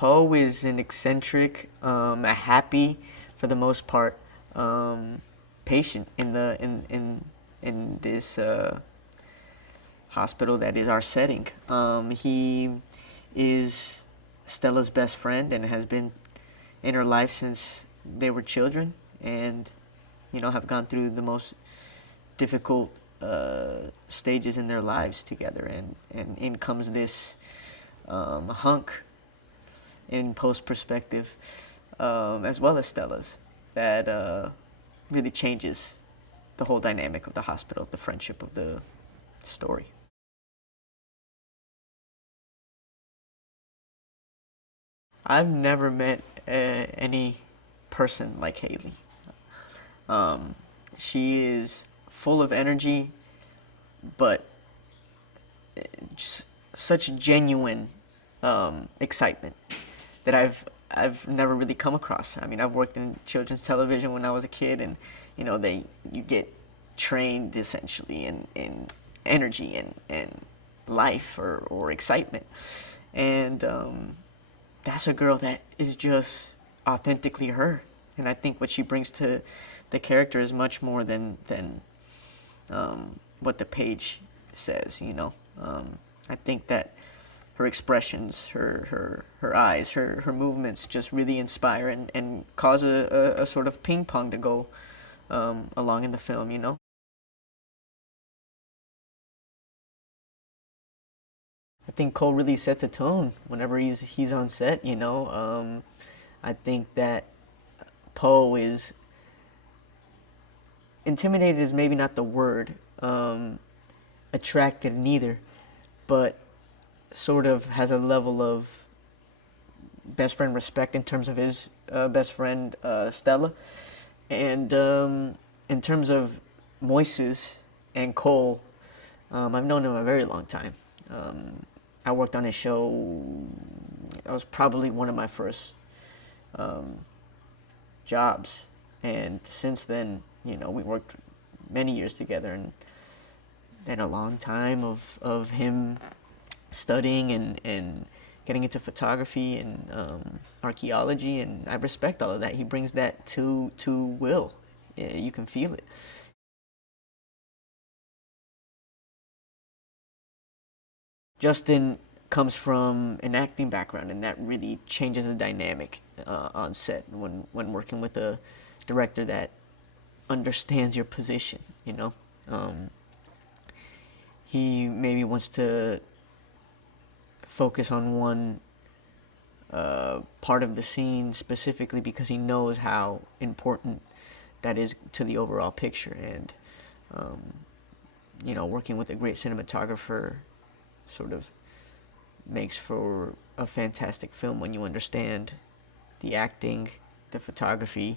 Poe is an eccentric, a happy, for the most part, patient in this hospital that is our setting. He is Stella's best friend and has been in her life since they were children, and have gone through the most difficult stages in their lives together. And in comes this hunk in post perspective, as well as Stella's, that really changes the whole dynamic of the hospital, of the friendship, of the story. I've never met any person like Haley. She is full of energy, but just such genuine excitement that I've never really come across. I mean, I've worked in children's television when I was a kid, and you get trained essentially in energy and life or excitement, and that's a girl that is just authentically her. And I think what she brings to the character is much more than what the page says. I think that her expressions, her eyes, her movements just really inspire and cause a sort of ping pong to go along in the film. I think Cole really sets a tone whenever he's on set. I think that Poe is intimidated is maybe not the word, attracted neither, but sort of has a level of best friend respect in terms of his best friend Stella, and in terms of Moises and Cole, I've known him a very long time. I worked on his show. That was probably one of my first jobs, and since then, we worked many years together, and then a long time of him studying and getting into photography and archaeology, and I respect all of that. He brings that to Will. You can feel it. Justin comes from an acting background, and that really changes the dynamic on set when working with a director that understands your position. He maybe wants to focus on one part of the scene specifically because he knows how important that is to the overall picture. And working with a great cinematographer sort of makes for a fantastic film when you understand the acting, the photography,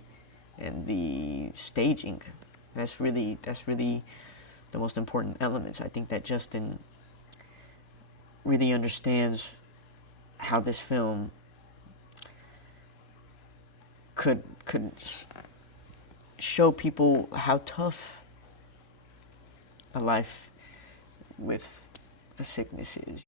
and the staging. That's really the most important elements. I think that Justin really understands how this film could show people how tough a life with a sickness is.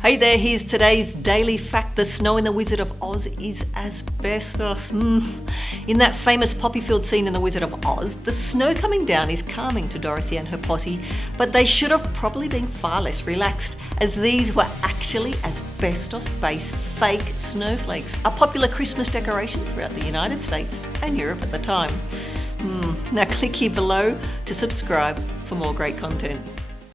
Hey there, here's today's daily fact. The snow in The Wizard of Oz is asbestos. In that famous poppy field scene in The Wizard of Oz, the snow coming down is calming to Dorothy and her posse, but they should have probably been far less relaxed, as these were actually asbestos-based fake snowflakes, a popular Christmas decoration throughout the United States and Europe at the time. Now click here below to subscribe for more great content.